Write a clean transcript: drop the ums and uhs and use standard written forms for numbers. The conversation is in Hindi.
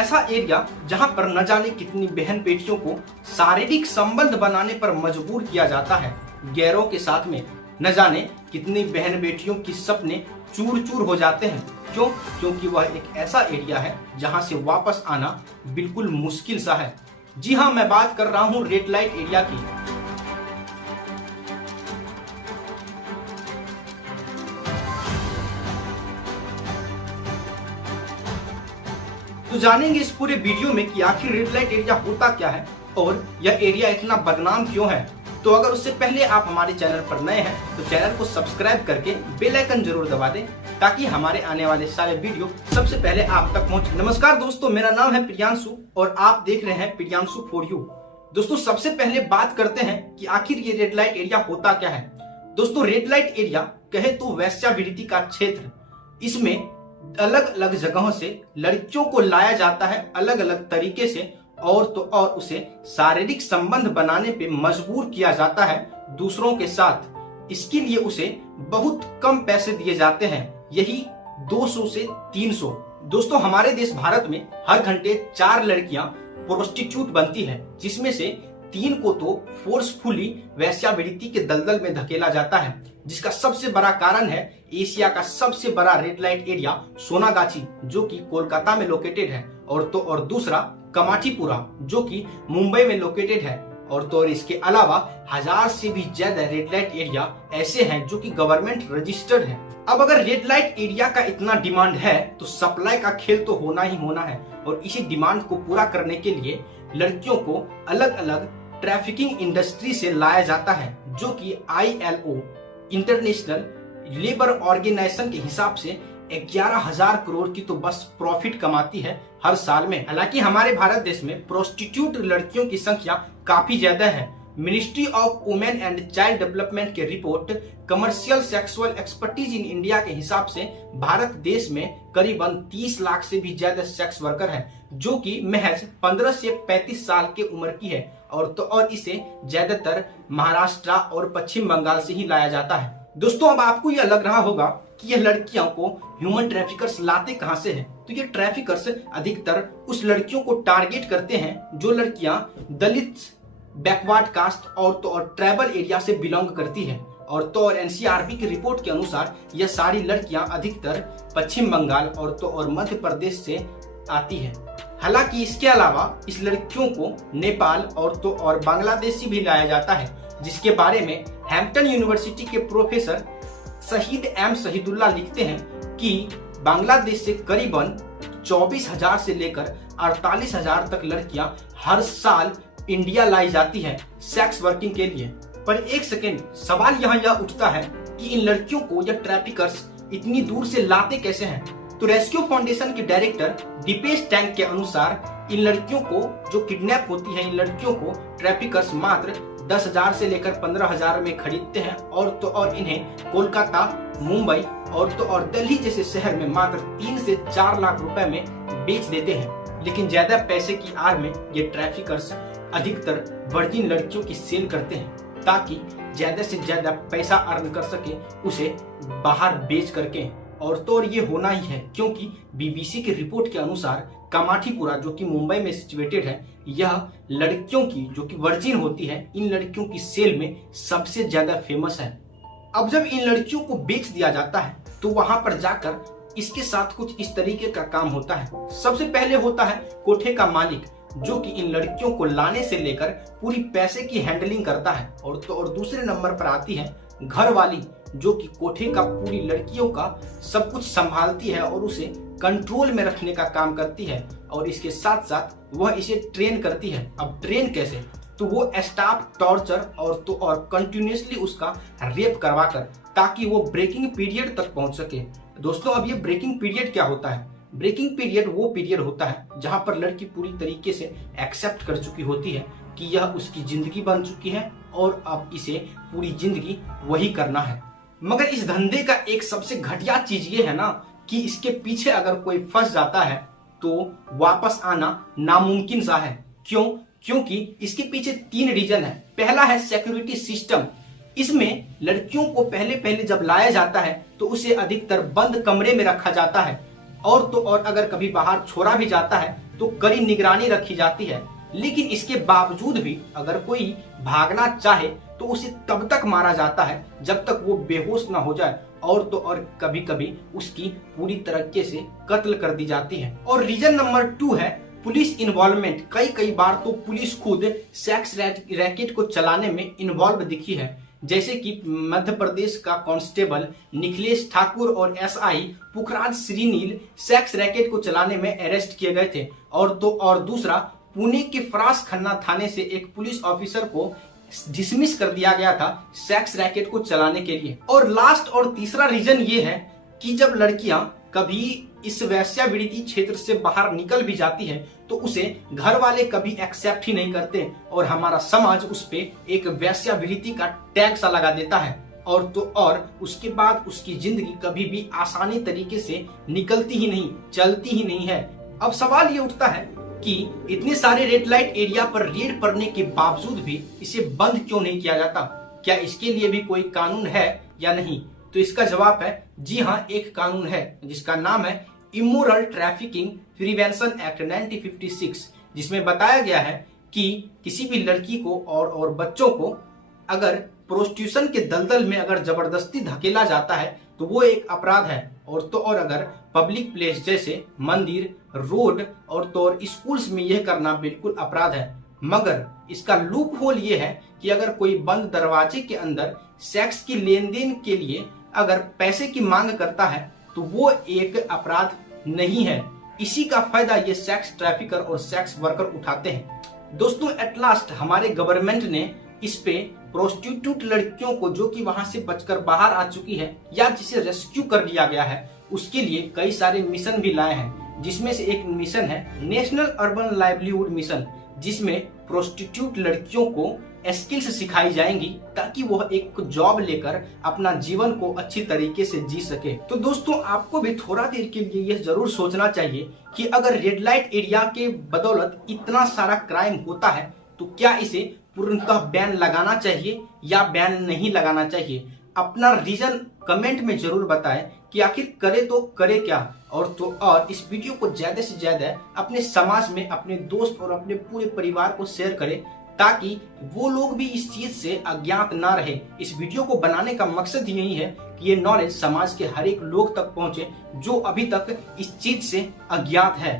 ऐसा एरिया जहां पर न जाने कितनी बहन बेटियों को शारीरिक संबंध बनाने पर मजबूर किया जाता है। गैरों के साथ में न जाने कितनी बहन बेटियों की सपने चूर चूर हो जाते हैं। क्यों? क्योंकि वह एक ऐसा एरिया है जहां से वापस आना बिल्कुल मुश्किल सा है। जी हाँ, मैं बात कर रहा हूं रेड लाइट एरिया की। तो जानेंगे इस पूरे वीडियो में कि आखिर रेड लाइट एरिया होता क्या है और यह एरिया इतना बदनाम क्यों है। तो अगर उससे पहले आप हमारे चैनल पर नए हैं तो चैनल को सब्सक्राइब करके बेल आइकन जरूर दबा दें ताकि हमारे आने वाले सारे वीडियो सबसे पहले आप तक पहुंचे। नमस्कार दोस्तों, मेरा नाम है प्रियांशु और आप देख रहे हैं प्रियांशु फॉर यू। दोस्तों, सबसे पहले बात करते हैं कि आखिर ये रेड लाइट एरिया होता क्या है। दोस्तों, रेड लाइट एरिया कहे तो वेश्यावृत्ति का क्षेत्र। इसमें अलग अलग जगहों से लड़कियों को लाया जाता है अलग अलग तरीके से और उसे शारीरिक संबंध बनाने पे मजबूर किया जाता है दूसरों के साथ। इसके लिए उसे बहुत कम पैसे दिए जाते हैं, यही 200 से 300। दोस्तों, हमारे देश भारत में हर घंटे 4 लड़कियां प्रोस्टिट्यूट बनती है, जिसमें से 3 को तो फोर्सफुली वेश्यावृत्ति के दलदल में धकेला जाता है, जिसका सबसे बड़ा कारण है एशिया का सबसे बड़ा रेड लाइट एरिया सोनागाछी, जो कि कोलकाता में लोकेटेड है, और दूसरा कमाठीपुरा, जो कि मुंबई में लोकेटेड है, और इसके अलावा 1000 से भी ज्यादा रेड लाइट एरिया ऐसे हैं जो कि गवर्नमेंट रजिस्टर्ड है। अब अगर रेड लाइट एरिया का इतना डिमांड है तो सप्लाई का खेल तो होना ही होना है, और इसी डिमांड को पूरा करने के लिए लड़कियों को अलग अलग ट्रैफिकिंग इंडस्ट्री से लाया जाता है, जो कि ILO इंटरनेशनल लेबर ऑर्गेनाइजेशन के हिसाब से 11,000 करोड़ की तो बस प्रॉफिट कमाती है हर साल में। हालांकि हमारे भारत देश में प्रोस्टिट्यूट लड़कियों की संख्या काफी ज्यादा है। Ministry of women and child development के report commercial sexual expertise in India के हिसाब से भारत देश में करीबन 30 लाख से भी ज्यादा सेक्स वर्कर हैं, जो कि महज 15 से 35 साल की उम्र की है, और इसे ज्यादातर महाराष्ट्र और पश्चिम बंगाल से ही लाया जाता है। दोस्तों, अब आपको यह लग रहा होगा कि यह लड़कियों को ह्यूमन ट्रैफिकर्स लाते कहां से हैं। तो ये ट्रैफिकर्स अधिकतर उस लड़कियों को टारगेट करते हैं जो लड़कियां दलित, बैकवर्ड कास्ट और ट्राइबल एरिया से बिलोंग करती है, और NCRB की रिपोर्ट के अनुसार यह सारी लड़कियां अधिकतर पश्चिम बंगाल और मध्य प्रदेश से आती है। हालांकि इसके अलावा इस लड़कियों को नेपाल और बांग्लादेश से भी लाया जाता है, जिसके बारे में हैम्पटन यूनिवर्सिटी के प्रोफेसर शहीद M शहीदुल्लाह लिखते हैं कि बांग्लादेश से करीबन 24,000 से लेकर 48,000 तक लड़कियां हर साल इंडिया लाई जाती है सेक्स वर्किंग के लिए। पर एक सेकेंड, सवाल यहाँ यह उठता है कि इन लड़कियों को यह ट्रैफिकर्स इतनी दूर से लाते कैसे हैं। तो रेस्क्यू फाउंडेशन के डायरेक्टर दीपेश टैंक के अनुसार इन लड़कियों को जो किडनैप होती है, इन लड़कियों को ट्रैफिकर्स मात्र 10,000 से लेकर 15,000 में खरीदते हैं, और इन्हें कोलकाता, मुंबई और दिल्ली जैसे शहर में मात्र 3 से 4 लाख रुपए में बेच देते हैं। लेकिन ज्यादा पैसे की आड़ में ये ट्रैफिकर्स अधिकतर वर्जिन लड़कियों की सेल करते हैं ताकि ज्यादा से ज्यादा पैसा अर्न कर सके उसे बाहर बेच करके। और ये होना ही है, क्योंकि BBC की रिपोर्ट के अनुसार कमाठीपुरा, जो कि मुंबई में सिचुएटेड है, यह लड़कियों की जो कि वर्जिन होती है, इन लड़कियों की सेल में सबसे ज्यादा फेमस है। अब जब इन लड़कियों को बेच दिया जाता है तो वहां पर जाकर इसके साथ कुछ इस तरीके का काम होता है। सबसे पहले होता है कोठे का मालिक, जो कि इन लड़कियों को लाने से लेकर पूरी पैसे की हैंडलिंग करता है, और दूसरे नंबर पर आती है घर वाली, जो कि कोठे का पूरी लड़कियों का सब कुछ संभालती है और उसे कंट्रोल में रखने का काम करती है, और इसके साथ साथ वह इसे ट्रेन करती है। अब ट्रेन कैसे? तो वो स्टाफ टॉर्चर और कंटिन्यूसली उसका रेप करवाकर, ताकि वो ब्रेकिंग पीरियड तक पहुंच सके। दोस्तों, अब ये ब्रेकिंग पीरियड क्या होता है? ब्रेकिंग पीरियड वो पीरियड होता है जहां पर लड़की पूरी तरीके से एक्सेप्ट कर चुकी होती है कि यह उसकी जिंदगी बन चुकी है और अब इसे पूरी जिंदगी वही करना है। मगर इस धंधे का एक सबसे घटिया चीज ये है ना कि इसके पीछे अगर कोई फंस जाता है तो वापस आना नामुमकिन सा है। क्यों? क्योंकि इसके पीछे 3 रीजन है। पहला है सिक्योरिटी सिस्टम। इसमें लड़कियों को पहले जब लाया जाता है तो उसे अधिकतर बंद कमरे में रखा जाता है और तो और अगर कभी बाहर छोड़ा भी जाता है तो कड़ी निगरानी रखी जाती है। लेकिन इसके बावजूद भी अगर कोई भागना चाहे तो उसे तब तक मारा जाता है जब तक वो बेहोश ना हो जाए, और तो और कभी कभी उसकी पूरी तरीके से कत्ल कर दी जाती है। और रीजन नंबर 2 है पुलिस इन्वॉल्वमेंट। कई बार तो पुलिस खुद सेक्स रैकेट को चलाने में इन्वॉल्व दिखी है, जैसे कि मध्य प्रदेश का कांस्टेबल निखिलेश ठाकुर और एसआई पुखराज श्रीनील सेक्स रैकेट को चलाने में अरेस्ट किए गए थे। और तो और दूसरा, पुणे के फरास खन्ना थाने से एक पुलिस ऑफिसर को डिसमिस कर दिया गया था सेक्स रैकेट को चलाने के लिए। और लास्ट और तीसरा रीजन ये है कि जब लड़कियां कभी इस वेश्यावृत्ति क्षेत्र से बाहर निकल भी जाती है तो उसे घर वाले कभी एक्सेप्ट ही नहीं करते और हमारा समाज उस पे एक वेश्यावृत्ति का टैग सा लगा देता है, और तो और उसके बाद उसकी जिंदगी कभी भी आसानी तरीके से निकलती ही नहीं, चलती ही नहीं है। अब सवाल ये उठता है कि इतने सारे रेड लाइट एरिया पर रेड पड़ने के बावजूद भी इसे बंद क्यों नहीं किया जाता? क्या इसके लिए भी कोई कानून है या नहीं? तो इसका जवाब है जी हाँ, एक कानून है जिसका नाम है इमोरल ट्रैफिकिंग प्रिवेंशन एक्ट 1956, जिसमें बताया गया है कि किसी भी लड़की को और बच्चों को अगर प्रोस्टिट्यूशन के दलदल में अगर जबरदस्ती धकेला जाता है तो वो एक अपराध है। और तो और अगर पब्लिक प्लेस जैसे मंदिर, रोड और तो और स्कूल्स में यह करना बिल्कुल अपराध है। मगर इसका लूप होल ये है कि अगर कोई बंद दरवाजे के अंदर सेक्स की लेन देन के लिए अगर पैसे की मांग करता है तो वो एक अपराध नहीं है। इसी का फायदा ये सेक्स ट्रैफिकर और सेक्स वर्कर उठाते हैं। दोस्तों, एट लास्ट हमारे गवर्नमेंट ने इस पे प्रोस्टिट्यूट लड़कियों को जो कि वहां से बचकर बाहर आ चुकी है या जिसे रेस्क्यू कर लिया गया है उसके लिए कई सारे मिशन भी लाए हैं, जिसमें से एक मिशन है नेशनल अर्बन लाइवलीहुड मिशन, जिसमें प्रोस्टिट्यूट लड़कियों को स्किल्स सिखाई जाएंगी ताकि वह एक जॉब लेकर अपना जीवन को अच्छी तरीके से जी सके। तो दोस्तों, आपको भी थोड़ा देर के लिए यह जरूर सोचना चाहिए कि अगर रेड लाइट एरिया के बदौलत इतना सारा क्राइम होता है तो क्या इसे पूर्णतः बैन लगाना चाहिए या बैन नहीं लगाना चाहिए? अपना रीजन कमेंट में जरूर बताएं कि आखिर करे तो करे क्या। और तो और इस वीडियो को ज्यादा से ज्यादा अपने समाज में अपने दोस्त और अपने पूरे परिवार को शेयर करें ताकि वो लोग भी इस चीज से अज्ञात ना रहे। इस वीडियो को बनाने का मकसद ही यही है कि ये नॉलेज समाज के हर एक लोग तक पहुंचे जो अभी तक इस चीज से अज्ञात है।